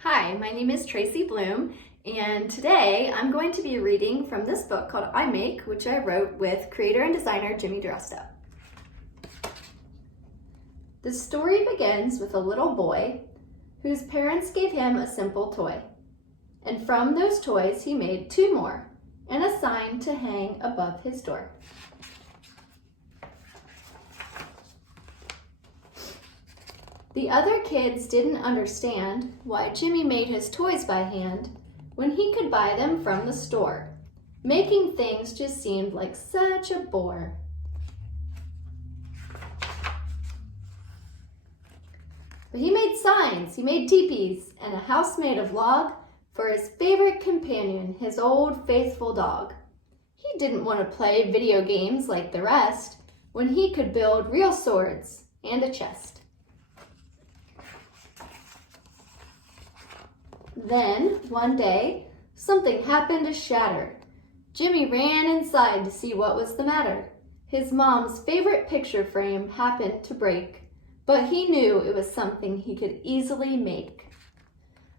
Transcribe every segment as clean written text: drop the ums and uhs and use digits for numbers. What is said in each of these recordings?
Hi, my name is Tracy Blom, and today I'm going to be reading from this book called I Make, which I wrote with creator and designer DiResta. The story begins with a little boy whose parents gave him a simple toy. And from those toys, he made 2 more and a sign to hang above his door. The other kids didn't understand why Jimmy made his toys by hand when he could buy them from the store. Making things just seemed like such a bore. But he made signs, he made teepees, and a house made of log for his favorite companion, his old faithful dog. He didn't want to play video games like the rest when he could build real swords and a chest. Then, one day, something happened to shatter. Jimmy ran inside to see what was the matter. His mom's favorite picture frame happened to break, but he knew it was something he could easily make.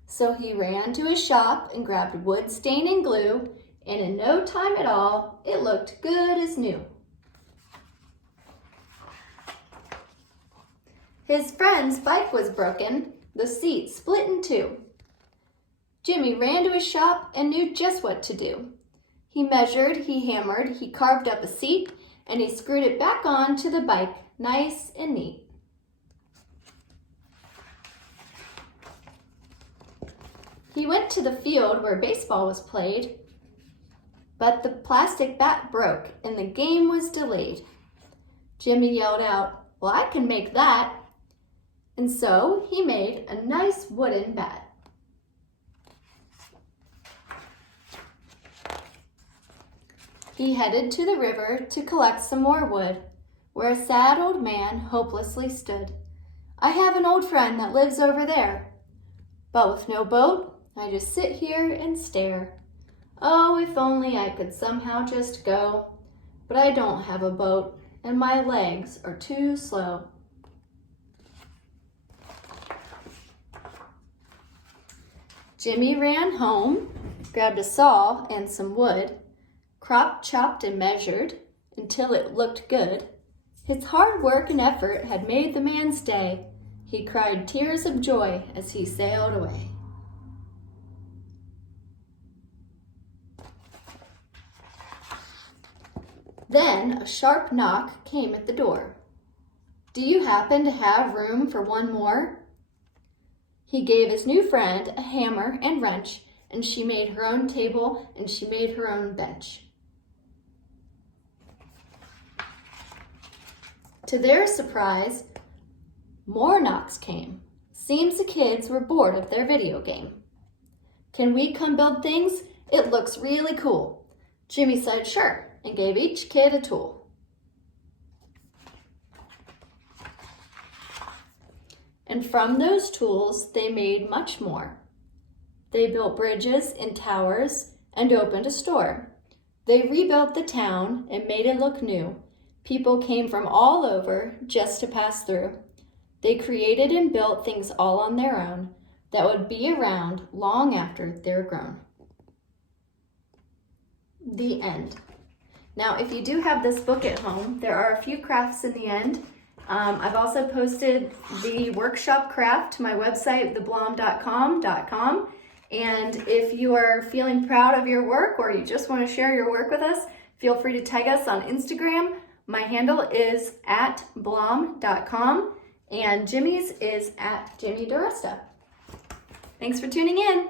So he ran to his shop and grabbed wood stain and glue, and in no time at all, it looked good as new. His friend's bike was broken, the seat split in 2. Jimmy ran to his shop and knew just what to do. He measured, he hammered, he carved up a seat, and he screwed it back on to the bike, nice and neat. He went to the field where baseball was played, but the plastic bat broke and the game was delayed. Jimmy yelled out, "Well, I can make that." And so he made a nice wooden bat. He headed to the river to collect some more wood, where a sad old man hopelessly stood. "I have an old friend that lives over there, but with no boat, I just sit here and stare. Oh, if only I could somehow just go, but I don't have a boat, and my legs are too slow." Jimmy ran home, grabbed a saw and some wood, cropped, chopped, and measured until it looked good. His hard work and effort had made the man's day. He cried tears of joy as he sailed away. Then a sharp knock came at the door. "Do you happen to have room for one more?" He gave his new friend a hammer and wrench, and she made her own table and she made her own bench. To their surprise, more knocks came. Seems the kids were bored of their video game. "Can we come build things? It looks really cool." Jimmy said sure and gave each kid a tool. And from those tools, they made much more. They built bridges and towers and opened a store. They rebuilt the town and made it look new. People came from all over just to pass through. They created and built things all on their own that would be around long after they're grown. The end. Now, if you do have this book at home, there are a few crafts in the end. I've also posted the workshop craft to my website, theblom.com. And if you are feeling proud of your work or you just want to share your work with us, feel free to tag us on Instagram. My handle is @blom.com and Jimmy's is @DiResta. Thanks for tuning in.